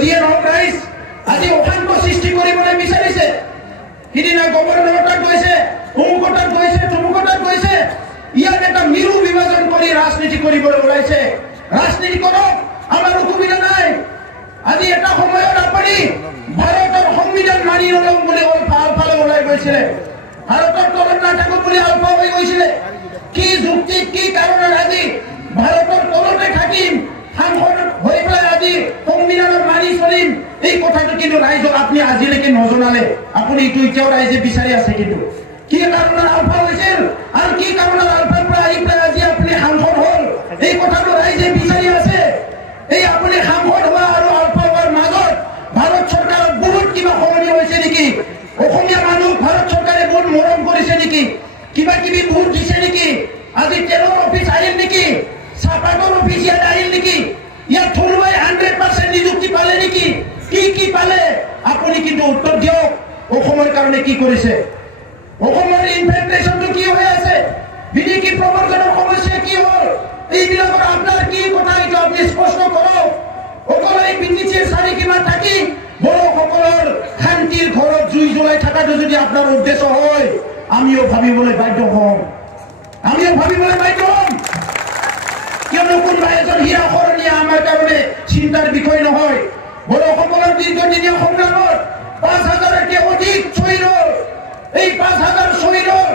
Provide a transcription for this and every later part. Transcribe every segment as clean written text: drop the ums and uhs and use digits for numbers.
যিয়ে নহওক ৰাইজ আজি অশান্ত সৃষ্টি কৰিবলৈ বিচাৰিছে। সিদিনা গভৰ্ণৰ তাত গৈছে, অমুক তাত গৈছে, তমুক তাত গৈছে। ইয়াত এটা মিৰু বিভাজন কৰি ৰাজনীতি কৰিবলৈ ওলাইছে। ৰাজনীতি কৰক, আমাৰ অসুবিধা নাই। আজি এটা সময়ত আপুনি ভাৰতৰ সংবিধান মানি নলওঁ বুলি আলফালে ওলাই গৈছিলে। ভাৰতৰ তলত নাথাকক বুলি আলফা হৈ গৈছিলে। কি যুক্তি, কি কাৰণত আজি ভাৰতৰ তলতে থাকিম, সাংসদ হৈ পেলাই আজি সংবিধানত মানি চলিম, এই কথাটো কিন্তু ৰাইজক আপুনি আজিলৈকে নজনালে। আপুনি এইটো এতিয়াও ৰাইজে বিচাৰি আছে। কিন্তু কি কাৰণত আলফা হৈছিল আৰু কি কাৰণত আলফাৰ পৰা আহি পেলাই আজি আপুনি সাংসদ হ'ল, এই কথাটো ৰাইজে বিচাৰি আছে। এই আপুনি সাংসদ হোৱা আৰু আলফা হোৱাৰ মাজত ভাৰত চৰকাৰত বহুত কিবা সলনি হৈছে নেকি? অসমীয়া মানুহ ভাৰত চৰকাৰে বহুত মৰম কৰিছে নেকি? কিবা কিবি বহুত দিছে নেকি? আজি তেলৰ অফিচ আহিল নেকি? চাহপাতৰ অফিচ ইয়াত আহিল নেকি? ইয়াত থলুৱাই 100% নিযুক্তি পালে নেকি? কি কি পালে? আপুনি কিন্তু উত্তৰ দিয়ক। অসমৰ কাৰণে কি কৰিছে? অসমৰ ইনফ্লেশ্যনটো কি হৈ আছে? বিদেশী প্ৰৱৰ্তনৰ সমস্যা কি হ'ল? এইবিলাকৰ আপোনাৰ কি কথা, এইটো আপুনি স্পষ্ট কৰক। অকল এই বিটিচিৰ চাৰিসীমাত থাকি বড়োসকলৰ শান্তিৰ ঘৰত জুই জ্বলাই থকাটো যদি আপোনাৰ উদ্দেশ্য হয়, আমিও ভাবিবলৈ বাধ্য হ'ম। কিয়নো কোনোবা এজন হীৰা শৰণীয়া আমাৰ কাৰণে চিন্তাৰ বিষয় নহয়। বড়োসকলৰ দীৰ্ঘদিনীয়া সংগ্ৰামত 5,000তকৈ অধিক শ্বহীদ হ'ল। এই 5,000 শ্বহীদৰ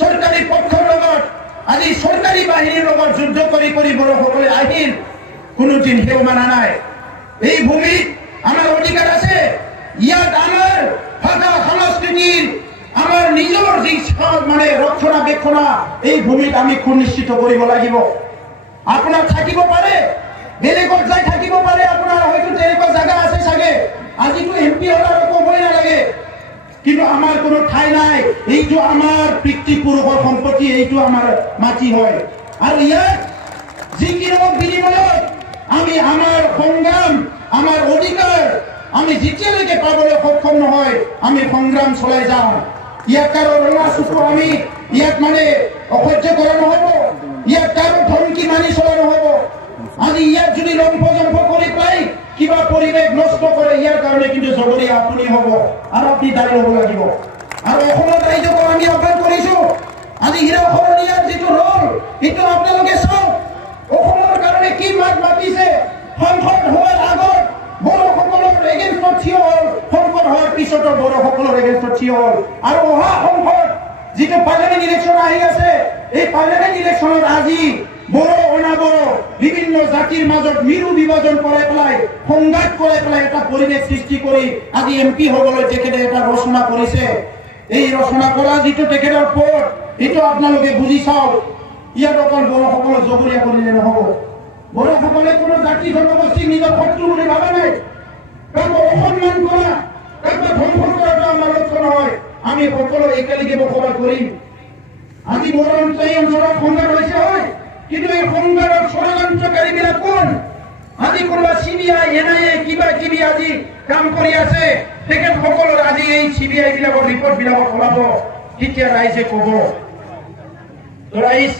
চৰকাৰী পক্ষৰ লগত আজি চৰকাৰী বাহিনীৰ লগত যুদ্ধ কৰি বড়োসকলে আহিল, কোনোদিন সেও মানা নাই। এই ভূমিত আমাৰ অধিকাৰ আছে। ইয়াত আমাৰ ভাষা সংস্কৃতিৰ আমাৰ নিজৰ যি মানে ৰক্ষণাবেক্ষণা, এই ভূমিত আমি সুনিশ্চিত কৰিব লাগিব। আপোনাৰ থাকিব পাৰে, বেলেগত যাই থাকিব পাৰে, আপোনাৰ হয়তো তেনেকুৱা জাগা আছে চাগে। আজিতো MP হ'ল আৰু ক'বই নালাগে, কিন্তু আমাৰ কোনো ঠাই নাই। এইটো আমাৰ পিতৃপুৰুষৰ সম্পত্তি, এইটো আমাৰ মাটি হয়। আৰু ইয়াত যিকোনো বিনিময়ত আমি আমাৰ সংগ্ৰাম, আমাৰ অধিকাৰ আমি যেতিয়ালৈকে পাবলৈ সক্ষম নহয়, আমি সংগ্ৰাম চলাই যাওঁ। ইয়াত কাৰো ৰঙা চুকু আমি ইয়াত মানে অসহ্য কৰা নহ'ব। ইয়াত কাৰো ধমকি মানি চলা নহ'ব। আজি ইয়াত যদি লম্ফ জম্ফ কৰি পাই কিবা পৰিৱেশ নষ্ট কৰে, ইয়াৰ কাৰণে কিন্তু জগৰীয়া আপুনি হ'ব আৰু আপুনি দায়ী হ'ব লাগিব। আৰু অসমৰ ৰাইজক আমি আহ্বান কৰিছো, আজি হীৰা শৰণীয়াৰ যিটো ৰল, সেইটো আপোনালোকে চাওক। অসমৰ কাৰণে কি মাত মাতিছে। সংসদ হোৱাৰ আগত বড়োসকলৰ এগেইনষ্টত থিয় হ'ল, সংসদ হোৱাৰ পিছতো বড়োসকলৰ এগেইনষ্টত থিয় হ'ল। আৰু অহা সংসদ যিটো পাৰ্লামেণ্ট ইলেকশ্যন আহি আছে, এই পাৰ্লামেণ্ট ইলেকশ্যনত আজি বড়ো অনাবড়ো বিভিন্ন জাতিৰ মাজত মিৰু বিভাজন কৰাই পেলাই, সংঘাত কৰাই পেলাই এটা পৰিৱেশ সৃষ্টি কৰি আজি MP হ'বলৈ তেখেতে এটা ৰচনা কৰিছে। এই ৰচনা কৰা যিটো তেখেতৰ পথ, এইটো আপোনালোকে বুজি চাওক। ইয়াত অকল বড়োসকলক জগৰীয়া কৰিলে নহ'ব। বড়োসকলে কোনো জাতি জনগোষ্ঠীক নিজৰ শত্ৰু বুলি ভাবা নাই। কাকো অসন্মান কৰা, কাকো ধ্বংস কৰাটো আমাৰ লক্ষ্য নহয়। আমি সকলো একেলগে বসবাস কৰিম। আজি বড়ো অঞ্চলত সংঘাত হৈছে হয়, কিন্তু এই সংঘাতৰ ষড়যন্ত্ৰকাৰীবিলাক কোন? আজি কোনোবা CBI, NIA কিবা কিবি আজি কাম কৰি আছে, তেখেতসকলৰ আজি এই CBI বিলাকৰ ৰিপৰ্ট বিলাকত ওলাব, তেতিয়া রাইজে কব। তো রাইজ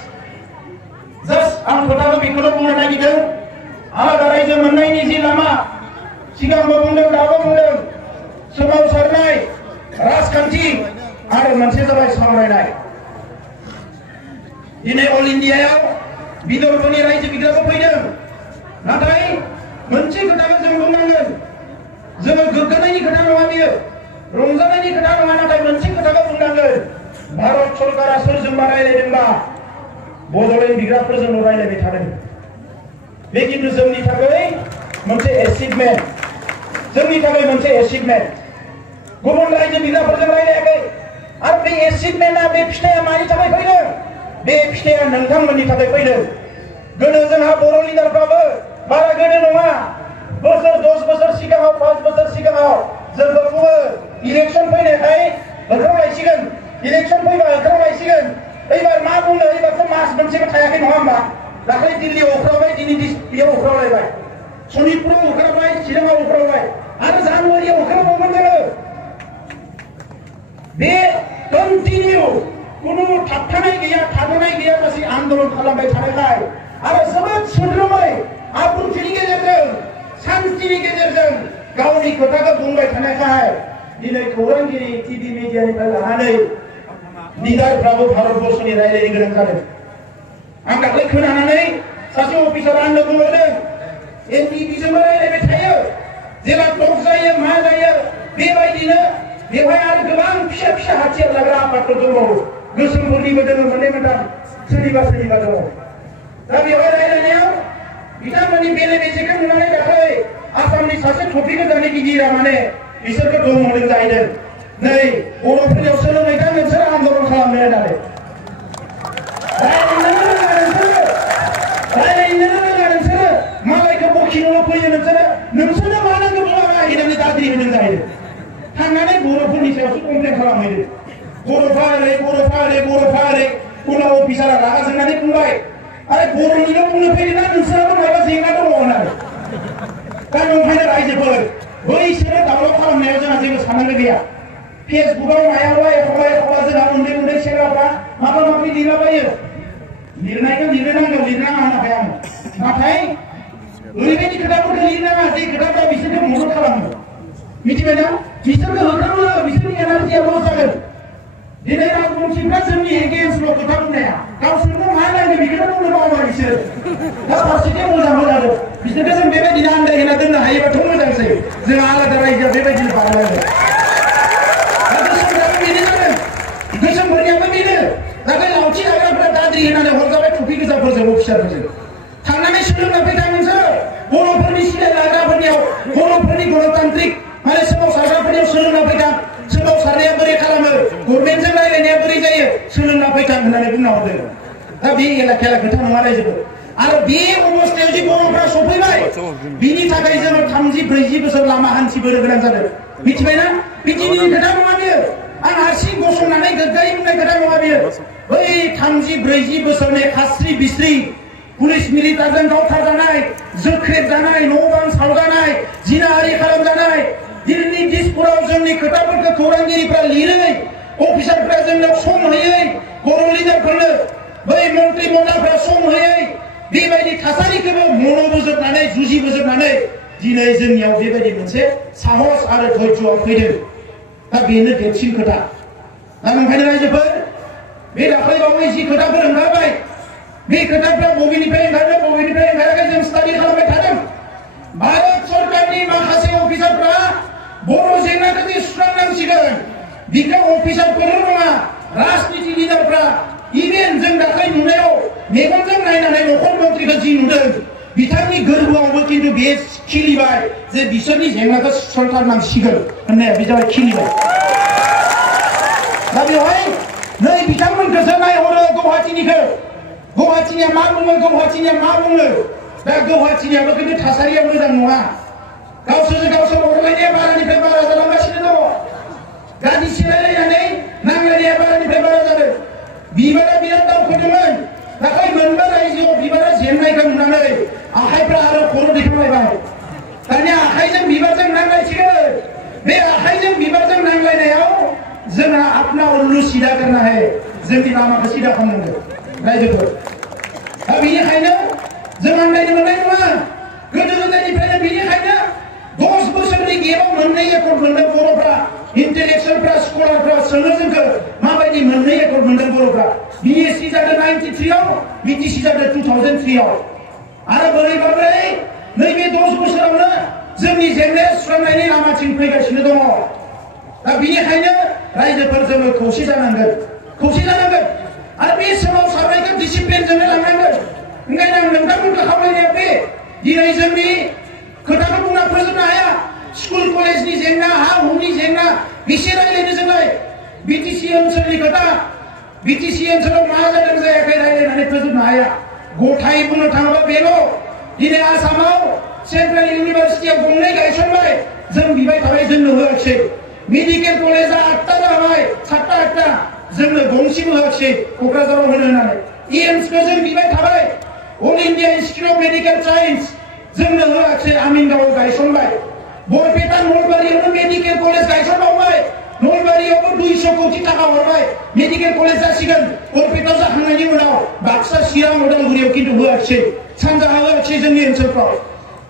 জাস্ট आं खोथाखौ बेखौनो बुंनो नागिरदों, आलादा रायजो मोननायनि जि लामा, सिगांबो बुंदों दाबो बुंदों, सोमावसारनाय राजखान्थि आरो मोनसे जाबाय सावरायनाय। दिनै अल इन्डियायाव विदर्भनि रायजो बिग्राबो फैदों, नाथाय मोनसे खोथाखौ जों बुंनांगोन, जोङो गोग्गानायनि खोथा नङा बियो, रंजानायनि खोथा नङा, नाथाय मोनसे खोथाखौ बुंनांगोन। भारत सरकारा सोरजोंबा रायलायदोंबा बड'लेण्ड बिग्राफोरजोंल' रायलायबाय थादों। बे खिन्थु जोंनि थाखाय मोनसे एचिभमेन्ट, जोंनि थाखाय मोनसे एचिभमेन्ट। गुबुन रायजो बिग्राफोरजों रायलायाखै। आरो बे एचिभमेन्टआ, बे फिथाइया मानि थाखाय फैदों? बे फिथाइया नोंथांमोननि थाखाय फैदों। गोदो जोंहा बर' लिडारफ्राबो बारा गोदो नङा, 10 बोसोर सिगाङाव, 5 बोसोर सिगाङाव जोंखौ बुङो इलेक्सन फैनायखाय होख्रावलायसिगोन, इलेक्सन फैबा होख्रावलायसिगोन। एबार मा बुंनो, एबारथ' मास मोनसेबो थायाखै नङा होमबा? दाखालि दिल्लीयाव होख्रावबाय, दिनै बेयाव होख्रावलायबाय, सनितपुराव होख्रावबाय, चिराङाव होख्रावबाय, आरो जानुवारियाव होख्रावबावगोन जोङो। बे कन्टिनिउ कुनु थाबथानाय गैया, थाद'नाय गैया, गासै आन्दोलन खालामबाय थानायलाय आरो जोबोद सोद्रोमै बिबुंथिनि गेजेरजों गावनि खोथाखौ बुंबाय थानायखाय दिनै खौरांगिरि टिभि मिडियानिफ्राय लानानै लिडारफ्राबो भारतबर्षनि रायलायनो गोनां जादों। आं दाख्लै खोनानानै सासे अफिसारा आंनो बुंहरदों एनटिभिजोंबो रायलायबाय थायो जेब्ला टक जायो मा जायो बेबायदिनो बेवहाय आरो गोबां फिसा फिसा हाथियार लाग्रा आफादफोर दंबावो गोसोमफोरनिबो दङ मोननै मोनथाम सोरनिबा दङ। दा बेवहाय रायलायनायाव बिथांमोननि बेले बेजेखौ नुनानै दाख्लै आसामनि सासे टपिक जागिरिया माने बिसोरखौ दम होदों जाहैदों नै बर'फोरनियाव सोलोंनायखौ नोंसोर आन्दलन खालामनो होननानै रायलायनो रोङा नोंसोरो मालायखौ बखिनोल' फैयो नोंसोरनो मा नांगौ बुङाबा हैनानै दाद्रि होदों जाहैदों। थांनानै बर'फोरनि सायावसो कमप्लेन खालामहैदों। बर'फा ओरै उनाव अफिसारा रागा जोंनानै बुंबाय आरो बर'निल' बुंनो फैदों ना नोंसोराबो माबा जेंना दङ होननानै। दा नंखायनो रायजोफोर बैसोरो दावराव खालामनायाव जोंहा जेबो साननांगौ गैया। फेसबुकाव मायावबा एखमबा जोंहा उन्दै सेंग्राफ्रा माबा माबि लिरलाबायो लिरनायखौ लिरनो नांगौ लिरनाङा होनाखै आं नाथाय ओरैबायदि खोथाफोरखौ लिरनाङा जे खोथाफ्रा बिसोरखौ मदद खालामो मिथिबायना बिसोरखौ होखारो बिसोरनि एनार्जिया लस जागोन। दिनै राजबंशीफ्रा जोंनि एगेन्स्टल' खोथा बुंनाया गावसोरनो मा नांगौ बेखौनो बुंनो बावबाय बिसोर दा फारसेथिं मोजां आरो बिसोरखौ जों बेबायदिनो आन्दायहोना दोननो हायोबाथ' मोजांसै जोंहा आलादा रायजोआ बेबायदिनो बारलाङो। गोसोमफोरनियाबो बेनो दाख्लै लावथि लाग्राफ्रा दाद्रि होनानै हरजाबाय टफि गोजाफोरजों अफिसारफोरजों थांनानै सोलोंना फैदों नोंसोर बर'फोरनि सिलाय लाग्राफोरनियाव बर'फोरनि गणतान्त्रिक माने सोमावसारग्राफोरनियाव सोलोंना फैदों सोमावसारनाया बोरै खालामो गभर्नमेन्टजों रायलायनाया बोरै जायो सोलोंना फैदों होननानै बुंना हरदों। दा बे खेला खोथा नङा रायजोफोर आरो बे अबस्थायाव जे बर'फ्रा सफैबाय बिनि थाखाय जोङो 30-40 बोसोर लामा हान्थिबोनो गोनां जादों मिथिबायना बिदिनि खोथा नङा बेयो आं हारसिं गसंनानै गोग्गायै बुंनाय खोथा नङा बेयो बै 30-40 बोसोरनि खास्रि बिस्रि पुलिस मिलिटारजों गावथारजानाय जोख्रेबजानाय न' बां सावजानाय जिनाहारि खालामजानाय दिल्ली दिसपुराव जोंनि खोथाफोरखौ खौरांगिरिफ्रा लिरै अफिसारफ्रा जोंनो सम होयै बर' लिडारफोरनो बै मन्त्रि मन्दाफ्रा सम होयै बेबायदि थासारिखौबो मन'बोजोबनानै जुजिबोजोबनानै दिनै जोंनियाव बेबायदि मोनसे साहस आरो धैर्यआ फैदों। दा बेनो देरसिन खोथा दा नंखायनो रायजोफोर बे दाख्लैबावै जि खोथाफोर ओंखारबाय बे खोथाफ्रा बबेनिफ्राय ओंखाराखै जों स्टाडि खालामबाय थादों। भारत सरकारनि माखासे अफिसारफ्रा बर' जेंनाखौ जे सुस्रांनांसिगोन बिखौ अफिसारफोरल' नङा राजनिति लिडारफ्रा इभेन जों दाख्लै नुनायाव मेगनजों नायनानै नखर मन्थ्रिखौ जि नुदों बिथांनि गोरबोआवबो खिन्थु बे खिलिबाय जे बिसोरनि जेंनाखौ सुस्रांथारनांसिगोन होननाया बे जाबाय खिलिबाय। दा बेवहाय नै बिथांमोनखौसो नायहरो गुवाहाटीनिया मा बुङो दा गुवाहाटीनियाबो खिन्थु थासारिया मोजां नङा गावसोरजों गावसोर अरलायनाया बारानिफ्राय बारा जालांगासिनो दङ गाज्रि सेलायलायनानै नांलायनाया बारानिफ्राय बारा जादों। बिबारा बिराद दावखोदोंमोन दाख्लै मोनबा रायजोआव बिबारा जेननायखौ नुनानै आखाइफ्रा आरो खर' दैखांलायबाय दानिया आखाइजों बिबारजों नांलायसिगोन बे आखाइजों बिबारजों नांलायनायाव जोंहा अपना उल्लू सीधा करना है जोंनि लामाखौ सिदा खालामनांगौ रायजोफोर। दा बेनिखायनो जों आन्दायनो मोननाय नङा गोदो गोदायनिफ्रायनो बेनिखायनो 10 बोसोरनि गेपाव मोननै एकर्ड मोनदों बर'फ्रा इन्टेलेक्सुवेलफ्रा स्कलारफ्रा सोङो जोंखौ माबायदि मोननै एकर्ड मोनदों बर'फ्रा BSc जादों 93आव BTC जादों 2003आव आरो बोरै नैबे 10 बोसोरावनो जोंनि जेंनाया सुस्रांनायनि लामाथिं फैगासिनो दङ। दा बेनिखायनो रायजोफोर जोङो खौसे जानांगोन आरो बे सोमावसारनायखौ डिसिप्लिनजोंनो लांनांगोन। ओंखायनो आं नोंथांमोनखौ खावलायनाया बे दिनै जोंनि खोथाखौ बुंना फोजोबनो हाया स्कुल कलेजनि जेंना हा हुनि जेंना बेसे रायलायनो जोंलाय BTC ओनसोलनि खोथा BTC ओनसोलाव मा जादों जायाखै रायलायनानै फोजोबनो हाया गथायै बुंनो थाङोबा बेल' दिनै आसामाव सेन्ट्रेल इउनिभारसिटियाव गंनै गायसनबाय जों बिबाय थाबाय जोंनो होआखिसै मेडिकेल कलेजा 8टा जाबाय 7टा जोंनो गंसेबो होआखिसै क'क्राझाराव होनो होननानै एम्सखौ जों बिबाय थाबाय All India Institute of Medical Science जोंनो होआखिसै आमिनगावआव गायसनबाय बरपेटा नलबारियावनो मेडिकेल कलेज गायसनबावबाय नलबारियावबो 200 कोटी थाखा हरबाय मेडिकेल कलेज जासिगोन बरपेटायाव जाखांनायनि उनाव बाक्सा चिरां उदालगुरियाव खिन्थु होआखिसै सानजाहा होआखिसै जोंनि ओनसोलफ्राव।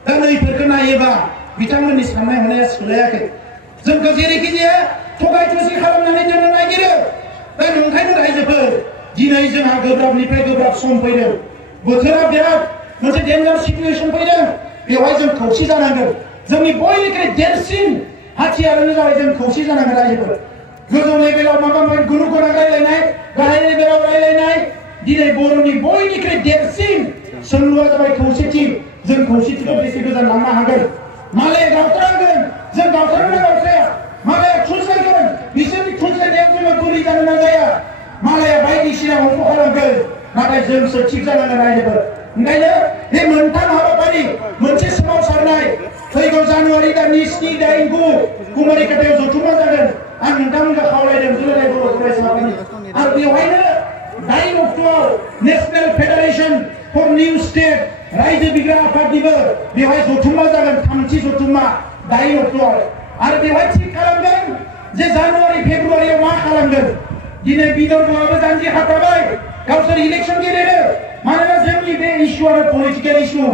दा नैफोरखौ नायोबा बिथांमोननि साननाय हनाया सोलायाखै जोंखौ जेरैखि जाया थगाय थसि खालामनानै दोननो नागिरो दा नंखायनो रायजोफोर दिनै जोंहा गोब्राबनिफ्राय गोब्राब सम फैदों बोथोरा बिराद मोनसे डेन्जार सिचुएशन फैदों बेवहाय जों खौसे जानांगोन जोंनि बयनिख्रुइ देरसिन हाथियारानो जाबाय जों खौसे जानांगोन रायजोफोर गोजौ लेभेलाव माबा माबि गुरु गोनां रायलायनाय गाहाय लेभेलाव रायलायनाय दिनै बर'नि बयनिख्रुइ देरसिन सोंलुआ जाबाय खौसेथि जों खौसेथिखौ बेसे गोजान लांनो हागोन मालाया गावथारनांगोन जों गावथारनो गावथाया मालाया थुनसायगोन बिसोरनि थुनसायनायाव जोङो गुरै जानो नाजाया मालाया बायदिसिना हंख खालामगोन नाथाय जोंसो थिग जानांगोन रायजोफोर ओंखायनो बे मोनथाम हाबाफारि मोनसे सोमावसारनाय फैगौ जानुवारि दाननि 7, 8, 9 कुमारिकाटायाव जथुमा जागोन आं नोंथांमोनखौ खावलायदों दुलाराय बर' फरायसाफोरनि आरो बेवहायनो 9 अक्ट'आव national federation for new state रायजो बिग्रा आफादनिबो बेवहाय जथुमा जागोन 3थि जथुमा 9 अक्ट'आव आरो बेवहाय थिग खालामगोन जे जानुवारि फेब्रुवारियाव मा खालामगोन दिनै बिदर्भआबो जानजि खाफ्राबाय गावसोर इलेक्शन गेलेनो मानोना जोंनि बे इस्युआनो पलिटिकेल इस्यु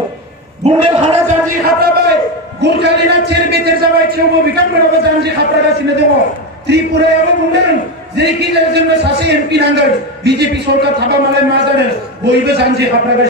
बुन्देलखंडआ जानजि खाफ्राबाय गुरखालिना थेर बेथेर जाबाय थेवबो बिथांमोनाबो जानजि खाफ्रागासिनो दङ त्रिपुरायाबो बुंदों जेखि जाया जोंनो सासे एमपि नांगोन बिजेपि सरकार थाबा मालाय मा जानो बयबो जानजि खाफ्रागासिनो